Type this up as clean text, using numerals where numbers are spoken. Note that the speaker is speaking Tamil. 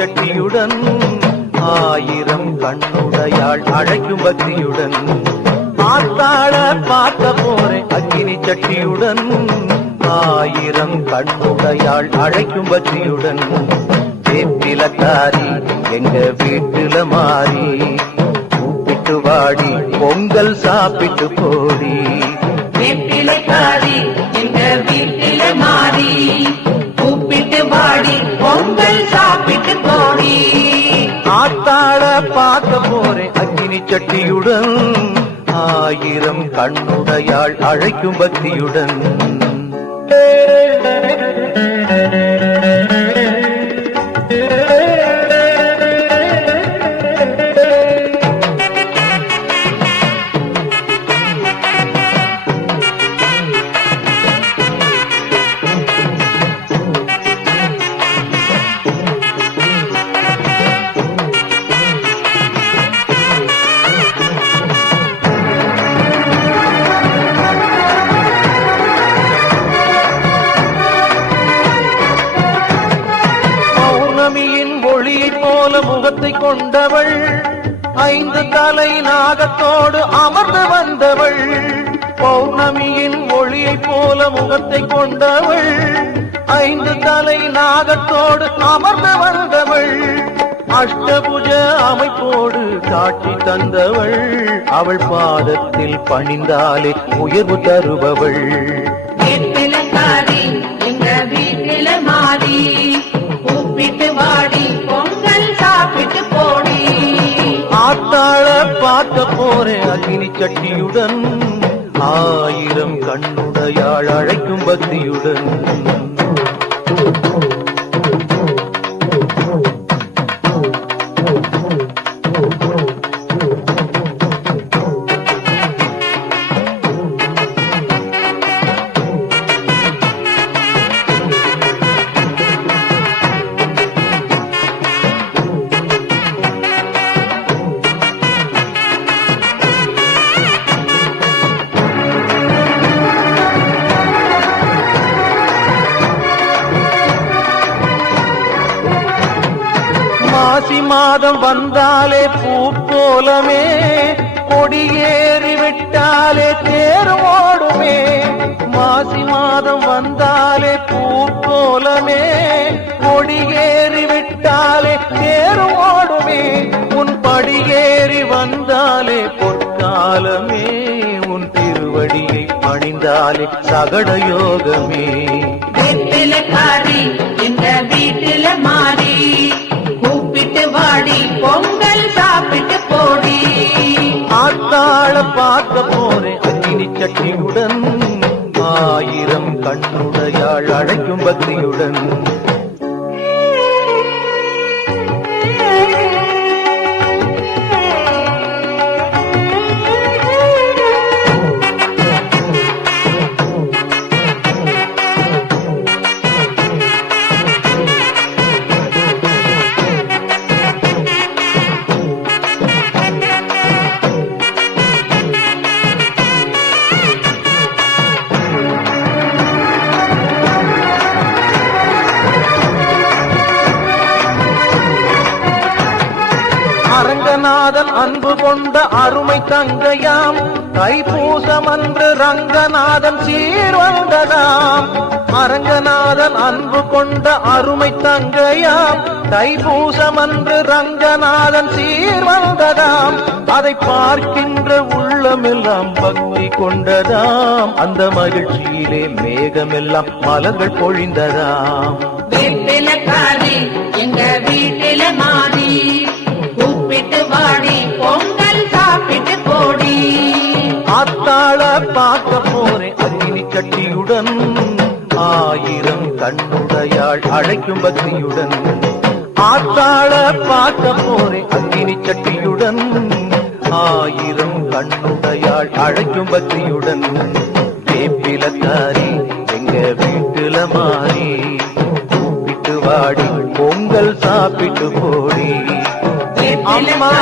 சட்டியுடன் ஆயிரம் கண்ணுடையாள் அழைக்கும் பக்தியுடன் ஆத்தாள பார்க்க போறேன் அக்கினி சட்டியுடன் ஆயிரம் கண்ணுடையாள் அழைக்கும் பக்தியுடன் வேப்பிலக்காரி எங்க வீட்டுல மாறி கூப்பிட்டு வாடி பொங்கல் சாப்பிட்டு போடி வேப்பிலக்காரி எங்க வீட்டுல மாறி கூப்பிட்டு வாடி பொங்கல் சாப்பிட்டு போடி ஆத்தாள பார்க்க போறேன் அக்கினி சட்டியுடன் ஆயிரம் கண்ணுடையாள் அழைக்கும் பக்தியுடன் போல முகத்தை கொண்டவள் ஐந்து தலை நாகத்தோடு அமர்ந்து வந்தவள் பௌர்ணமியின் ஒளியை போல முகத்தை கொண்டவள் ஐந்து தலை நாகத்தோடு அமர்ந்து வந்தவள் அஷ்டபுஜ அமைப்போடு காட்சி தந்தவள் அவள் பாதத்தில் பணிந்தாலே உயர்வு தருபவள் வேப்பிலக்காரி எங்க வீட்டில மாறி கூப்பிட்டு வாடி பொங்கல் சாப்பிட்டு போடி ஆத்தாள பார்க்க போறேன் அக்கினி சட்டியுடன் ஆயிரம் கண்ணுடையாள் அழைக்கும் பக்தியுடன் மாசி மாதம் வந்தாலே பூ போலமே கொடியேறி விட்டாலே தேர் ஓடுமே மாசி மாதம் வந்தாலே பூ போலமே கொடியேறி விட்டாலே தேர் ஓடுமே உன் படியேறி வந்தாலே பொற்காலமே உன் திருவடியை பணிந்தாலே சகட யோகமே வேப்பிலக்காரி எங்க வீட்டுல மாறி கூப்பிட்டு வாடி பொங்கல் சாப்பிட்டு போடி ஆத்தாள பார்க்க போறேன் அக்கினி சட்டியுடன் ஆயிரம் கண்ணுடையாள் அழைக்கும் பக்தியுடன் அரங்கநாதன் அன்பு கொண்ட அருமை தங்கையாம் தைப்பூசமன்று ரங்கநாதன் சீர் வந்ததாம் அரங்கநாதன் அன்பு கொண்ட அருமை தங்கையாம் தைப்பூசமன்று ரங்கநாதன் சீர் வந்ததாம் அதை பார்க்கின்ற உள்ளமெல்லாம் பக்தி கொண்டதாம் அந்த மகிழ்ச்சியிலே மேகமெல்லாம் மலர்கள் பொழிந்ததாம் வேப்பிலக்காரி எங்க வீட்டில மாறி கூப்பிட்டு வாடி பொங்கல் சாப்பிட்டு போடி ஆத்தாள பார்க்க போறேன் அக்கினி சட்டியுடன் ஆயிரம் கண்ணுடையாள் அழைக்கும் பக்தியுடன் ஆத்தாள பார்க்க போறேன் அக்கினி சட்டியுடன் ஆயிரம் கண்ணுடையாள் அழைக்கும் பக்தியுடன் வேப்பிலக்காரி எங்க வீட்டுல மாறி கூப்பிட்டு வாடி பொங்கல் சாப்பிட்டு போடி அம்மா